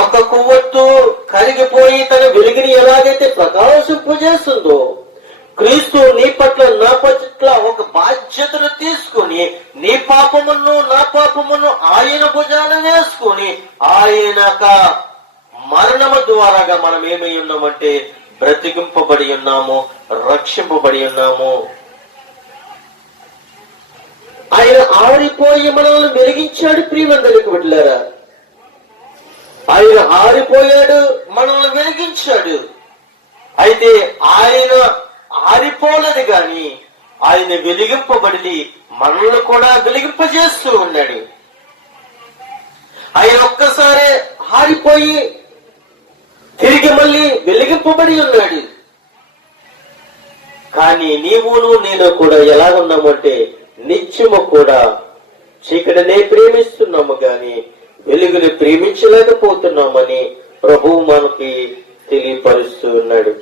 ఒక కొవ్వొత్తు కరిగిపోయి తన వెలుగుని ఎలాగైతే ప్రకాశింపజేస్తుందో, క్రీస్తు నీ పట్ల నా పట్ల ఒక బాధ్యతను తీసుకుని నీ పాపమును నా పాపమును ఆయన భుజాన వేసుకుని ఆయన మరణము ద్వారాగా మనం ఏమై ఉన్నామంటే బ్రతికింపబడి ఉన్నాము, రక్షింపబడి ఉన్నాము. ఆయన ఆరిపోయి మనల్ని వెలిగించాడు. ప్రియమందరికి బిడ్డలారా, ఆయన ఆరిపోయాడు, మనల్ని వెలిగించాడు. అయితే ఆయన ఆరిపోలేదు గాని ఆయన వెలిగింపబడి మనల్ని కూడా వెలిగింపజేస్తూ ఉన్నాడు. ఆయన ఒక్కసారి ఆరిపోయి తిరిగి మళ్ళీ వెలిగింపబడి ఉన్నాడు. కానీ నీవును నేను కూడా ఎలా ఉన్నామంటే నిత్యము కూడా చీకటినే ప్రేమిస్తున్నాము గాని వెలుగుని ప్రేమించలేకపోతున్నామని ప్రభువు మనకి తెలియపరుస్తూ ఉన్నాడు.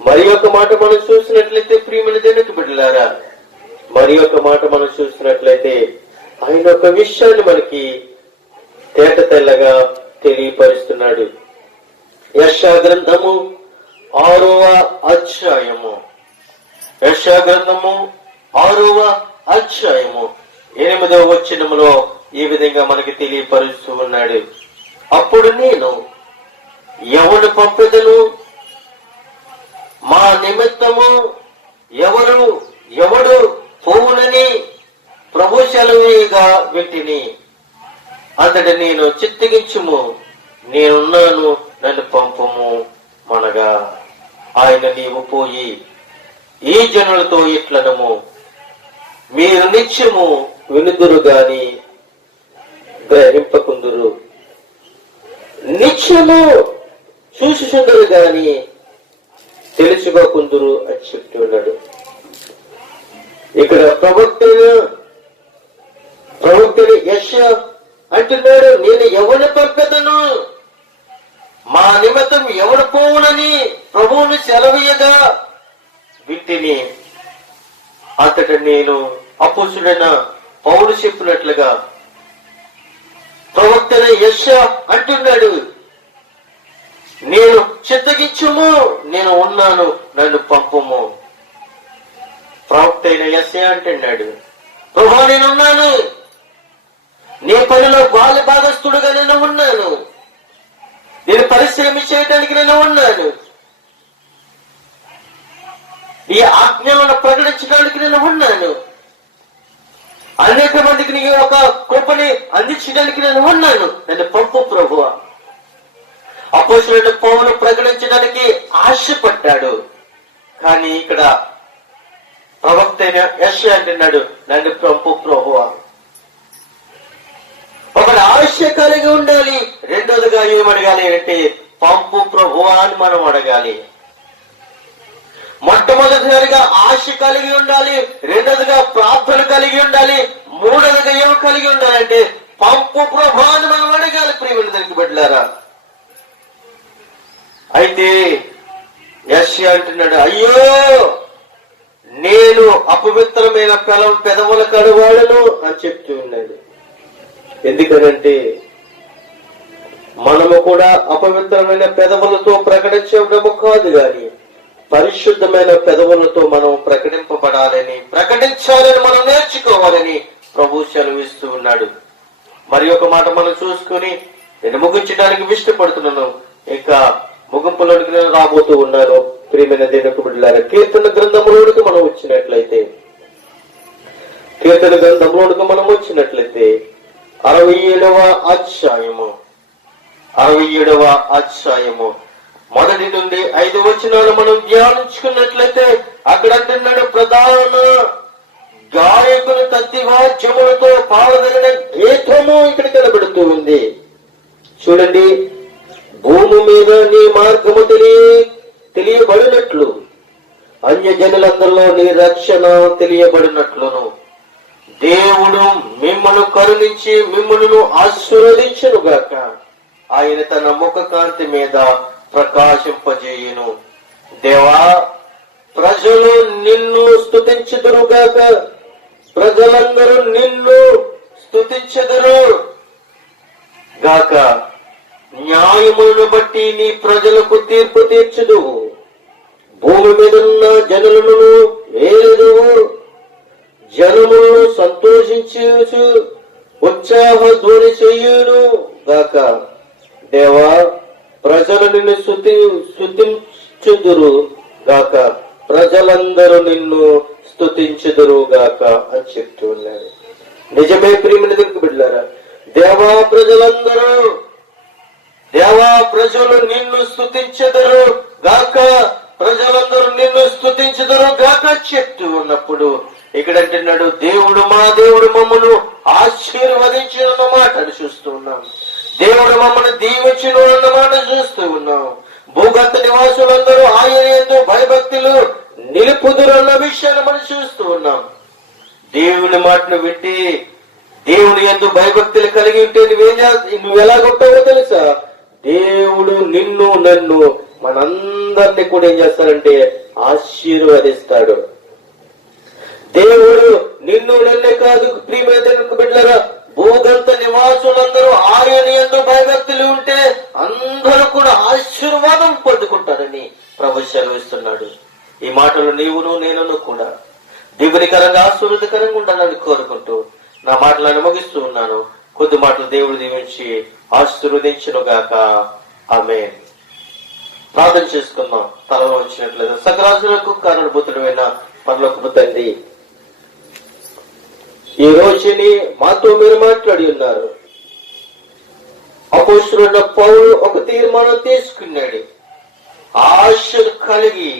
మరి ఒక మాట మనం చూసినట్లయితే ప్రియమైన దేవునికి బిడ్డలారా, మరి ఒక మాట మనం చూసినట్లయితే ఆయన ఒక విషయాన్ని మనకి తేట తెల్లగా తెలియపరుస్తున్నాడు. యెషయా గ్రంథము 6వ అధ్యాయము, యెషయా గ్రంథము 6వ అధ్యాయము 8వ వచనములో ఈ విధంగా మనకి తెలియపరుస్తూ ఉన్నాడు. అప్పుడు నేను ఎవడు పంపెదను, మా నిమిత్తము ఎవడు పోవునని ప్రభు సెలవుగా వింటిని. అంతటి నేను చిత్తగించుము, నేనున్నాను, నన్ను పంపము మనగా. ఆయన నీవు పోయి ఈ జనులతో ఇట్లనము, మీరు నిత్యము వినుదురు గాని గ్రహింపకుందురు, నిత్యము చూసుచుందరు గాని తెలుసుకోకుందురు అని చెప్తూ ఉన్నాడు. ఇక్కడ ప్రవక్తని యెషయా అంటున్నాడు, నేను ఎవరిని పంపెదను, మా నిమిత్తం ఎవడు పోవునని ప్రభువుని సెలవీయగా వింటిని. అంతట నేను అపోస్తుడైన పౌలు చెప్పినట్లుగా ప్రవక్తన యెషయా అంటున్నాడు, నేను చిత్తగించుము, నేను ఉన్నాను, నన్ను పంపుము. ప్రవక్త అయిన యెషయా అంటున్నాడు, ప్రభువా నేనున్నాను, నీ పనిలో బాల్య భాగస్థుడుగా నేను ఉన్నాను, నేను పరిశ్రమ చేయడానికి నేను ఉన్నాను, ఈ ఆజ్ఞలను ప్రకటించడానికి నేను ఉన్నాను, అనేక మందికి నీ ఒక కృపని అందించడానికి నేను ఉన్నాను, నన్ను పంపు ప్రభువా. అపోస్తలుడైన పౌలు ప్రకటించడానికి ఆశపడ్డాడు. కానీ ఇక్కడ ప్రవక్త అయిన యెషయా అంటున్నాడు, నన్ను పంపు ప్రభువా. ఒకటి ఆశ కలిగి ఉండాలి, రెండోదిగా ఏమడగాలి అంటే పంపు ప్రభువా అని మనం అడగాలి. మొట్టమొదటిసారిగా ఆశ కలిగి ఉండాలి, రెండోదిగా ప్రార్థన కలిగి ఉండాలి, మూడోదిగా ఏం కలిగి ఉండాలంటే పంపు ప్రభువా అని మనం అడగాలి. ప్రియమైన దానికి బిడ్డలారా, అయితే యెషయా అంటున్నాడు, అయ్యో నేను అపవిత్రమైన పెదవుల కడువాడను అని చెప్తూ ఉన్నాడు. ఎందుకనంటే మనము కూడా అపవిత్రమైన పెదవులతో ప్రకటించడము కాదు గాని పరిశుద్ధమైన పెదవులతో మనం ప్రకటించాలని మనం నేర్చుకోవాలని ప్రభు సెలవిస్తూ ఉన్నాడు. మరి ఒక మాట మనం చూసుకుని నేను ముగించడానికి ఇష్టపడుతున్నాను, ఇంకా ముగింపులోనికి నేను రాబోతూ ఉన్నాను. ప్రియమైన దేవునికి బిడ్డలారా, కీర్తన గ్రంథంలోనికి మనం వచ్చినట్లయితే 67వ అధ్యాయము 1 నుండి 5 వచనాలు మనం ధ్యానించుకున్నట్లయితే అక్కడ అంటున్నాడు, ప్రధాన గాయకులు కత్తివాద్యములతో పాడదగిన గీతము ఇక్కడ కనబడుతూ ఉంది. చూడండి, భూమి మీద నీ మార్గము తెలియబడినట్లు అన్య జనులందరిలో నీ రక్షణ తెలియబడినట్లును దేవుడు మిమ్మల్ని కరుణించి మిమ్మల్ని ఆశీర్వదించును గాక. ఆయన తన ముఖ కాంతి మీద ప్రకాశింపజేయును. దేవా, ప్రజలు నిన్ను స్తుతించుదురు గాక, ప్రజలందరూ నిన్ను స్తుతించుదురు గాక. న్యాయములను బట్టి నీ ప్రజలకు తీర్పు తీర్చుదు, భూమి మీద ఉన్న జనులను ఏదో జనములను సంతోషించు ఉత్సాహ ధ్వని చెయ్యును గాక. దేవా, ప్రజలు నిన్ను స్తుతించుదురు గాక, ప్రజలందరూ నిన్ను స్తుతించుదురు గాక అని చెప్తూ ఉన్నారు. నిజమే ప్రియమైన దేవుని బిడ్డలారా, దేవా ప్రజలు నిన్ను స్తుతించెదరు గాక, ప్రజలందరూ నిన్ను స్తుతించెదరు గాక చెప్తూ ఉన్నప్పుడు ఇక్కడ అంటున్నాడు, దేవుడు మా దేవుడు మమ్మను ఆశీర్వదించిన అన్నమాట చూస్తూ ఉన్నాం. దేవుడు మమ్మల్ని దీవించును అన్నమాట చూస్తూ ఉన్నాం. భూగంత నివాసులందరూ ఆయన యందు భయభక్తులు నిలుపుదురు అన్న విషయాన్ని మనం చూస్తూ ఉన్నాం. దేవుని మాటను వింటే, దేవుని యందు భయభక్తులు కలిగి ఉంటే నువ్వు ఎలా కొట్టావో తెలుసా? దేవుడు నిన్ను నన్ను మనందరినీ కూడా ఏం చేస్తాడంటే ఆశీర్వదిస్తాడు. దేవుడు నిన్ను నన్నే కాదు ప్రియమైన దేవుని బిడ్డలారా, భూగంత నివాసులందరూ ఆయన యందు భయభక్తులు ఉంటే అందరూ కూడా ఆశీర్వాదం పొందుకుంటారని ప్రభువు సెలవిస్తున్నాడు. ఈ మాటలు నీవును నేనును కూడా దేవునికరంగా ఆశీర్వాదకరంగా ఉండాలని కోరుకుంటూ నా మాటలను ముగిస్తూ ఉన్నాను. కొద్ది మాటలు దేవుడు దీవించి ఆశీర్వదించును గాక. ఆమేన్. ప్రార్థన చేసుకుందాం. తలలో వచ్చినట్లేదు. సకరాజులకు కారణభూతుడైన పరలోకపు తండ్రి, ఈ రోజుని మాతో మీరు మాట్లాడి ఉన్నారు. అపోస్తలుడైన పౌలు ఒక తీర్మానం తీసుకున్నాడు. ఆశ కలిగి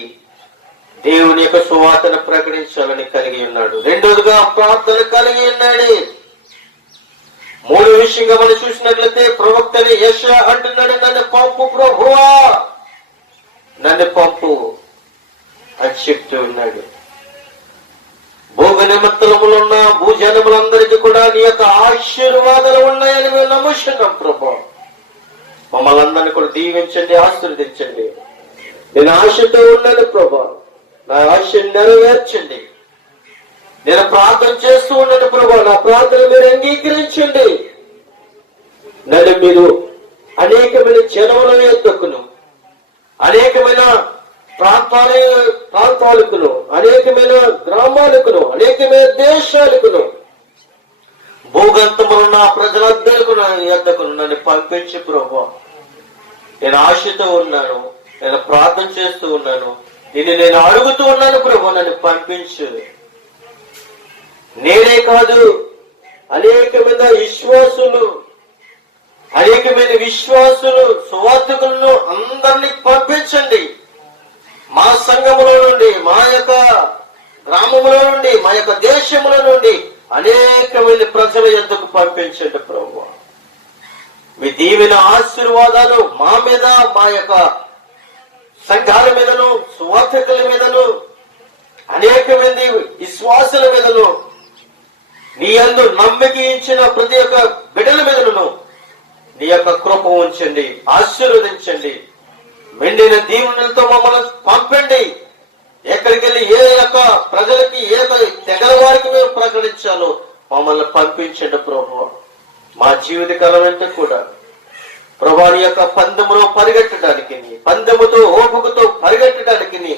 దేవుని యొక్క సువార్తను ప్రకటించాలని కలిగి ఉన్నాడు. రెండోదిగా ప్రార్థన కలిగి ఉన్నాడు. మూడో విషయంగా మనం చూసినట్లయితే ప్రవక్తని యెషయా అంటున్నాడు, నన్ను పంపు ప్రభువా, నన్ను పంపు అని చెప్తూ ఉన్నాడు. భోగ నిమిత్తములు ఉన్న భూజనములందరికీ కూడా నీ యొక్క ఆశీర్వాదాలు ఉన్నాయని మేము నమ్ముతున్నాం ప్రభా. మమ్మల్ని అందరినీ కూడా దీవించండి, ఆశీర్వదించండి. నేను ఆశతో ఉన్నాను ప్రభా, నా ఆశను నెరవేర్చండి. నేను ప్రార్థన చేస్తూ ఉన్నాను ప్రభా, నా ప్రార్థన మీరు అంగీకరించండి. నన్ను మీరు అనేకమైన జనముల యొద్దకును, అనేకమైన ప్రాంతాలకును, అనేకమైన గ్రామాలకును, అనేకమైన దేశాలకును, భూగంతములున్న ప్రజలందరికీ యొద్దకును నన్ను పంపించి ప్రభా. నేను ఆశతో ఉన్నాను, నేను ప్రార్థన చేస్తూ ఉన్నాను, నేను అడుగుతూ ఉన్నాను ప్రభా, నన్ను పంపించు. నేనే కాదు, అనేకమైన విశ్వాసులు సువార్తికులను అందరినీ పంపించండి. మా సంఘములో నుండి, మా యొక్క గ్రామములో నుండి, మా యొక్క దేశములో నుండి అనేకమైన ప్రజల యొద్దకు పంపించండి ప్రభువా. మీ దీవెన ఆశీర్వాదాలు మా మీద, మా యొక్క సంఘాల మీదను, సువార్తికుల మీదను, అనేక మంది విశ్వాసుల మీదను, నీ యందు నమ్మిక ఇచ్చిన ప్రతి ఒక్క బిడ్డల మీదను నీ యొక్క కృప ఉంచండి, ఆశీర్వదించండి. మెండిన దీవెనలతో మమ్మల్ని పంపండి. ఎక్కడికి వెళ్ళి ఏ యొక్క ప్రజలకి, ఏ తెగల వారికి మేము ప్రకటించాలో మమ్మల్ని పంపించండి ప్రభువా. మా జీవిత కాలం అంతా కూడా ప్రభా నీ యొక్క పందెములో పరిగెట్టడానికి, పందెముతో ఓపుకతో పరిగెట్టడానికి,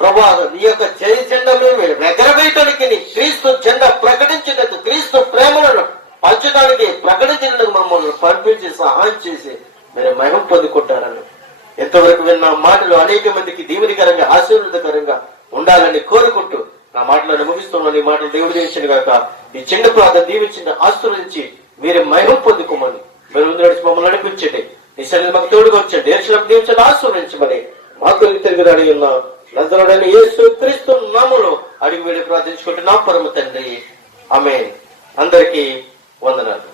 ప్రభా నీ యొక్క జయ జెండా మేము ఎగరవేయటానికి, క్రీస్తు జెండా ప్రకటించడానికి, క్రీస్తు ప్రేమలను పంచడానికి, ప్రకటించడానికి మమ్మల్ని పంపించి సహాయం చేసి మీరు మహిమ పొందుకుంటారని ఎంతవరకు విన్న మాటలు అనేక మందికి దీవెనకరంగా, ఆశీర్వాదకరంగా ఉండాలని కోరుకుంటూ నా మాటలను ముగిస్తున్నాను. ఈ మాటలు దేవుడు దీవించండి గాక. ఈ చిన్న ప్రార్థన దీవించింది, ఆశీర్వదించి మీరు మహిమ పొందుకోమని మీరు నడిచి మమ్మల్ని నడిపించండి. నీ సన్నిధి మాకు తోడుగా వచ్చండి. దేశాలకు దీవించండి, ఆశీర్వదించమని మాకు తిరిగి ఉన్న నజరుడైన యేసు క్రీస్తు నామములో అడిగి వేడి ప్రార్థించుకుంటున్నాం పరమ తండ్రి. ఆమేన్. అందరికీ వందనాలు.